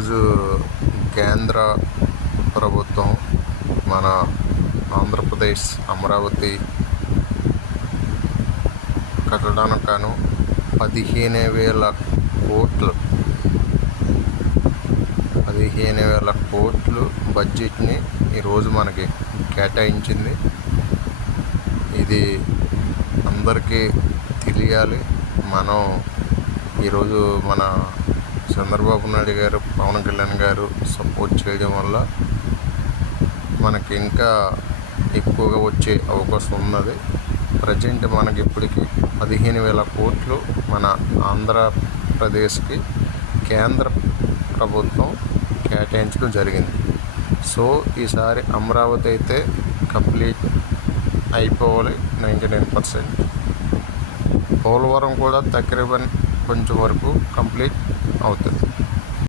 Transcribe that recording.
ఈరోజు కేంద్ర ప్రభుత్వం మన ఆంధ్రప్రదేశ్ అమరావతి కట్టడానికి గాను 15,000 కోట్లు బడ్జెట్ని ఈరోజు మనకి కేటాయించింది. ఇది అందరికీ తెలియాలి. మనం ఈరోజు మన చంద్రబాబు నాయుడు గారు, పవన్ కళ్యాణ్ గారు సపోర్ట్ చేయడం వల్ల మనకి ఇంకా ఎక్కువగా వచ్చే అవకాశం ఉన్నది. ప్రజెంట్ మనకి ఇప్పటికి 15,000 కోట్లు మన ఆంధ్రప్రదేశ్కి కేంద్ర ప్రభుత్వం కేటాయించడం జరిగింది. సో ఈసారి అమరావతి అయితే కంప్లీట్ అయిపోవాలి 99%. పోలవరం కూడా తక్రీబన్ కొంచెం వరకు కంప్లీట్ అవుతుంది.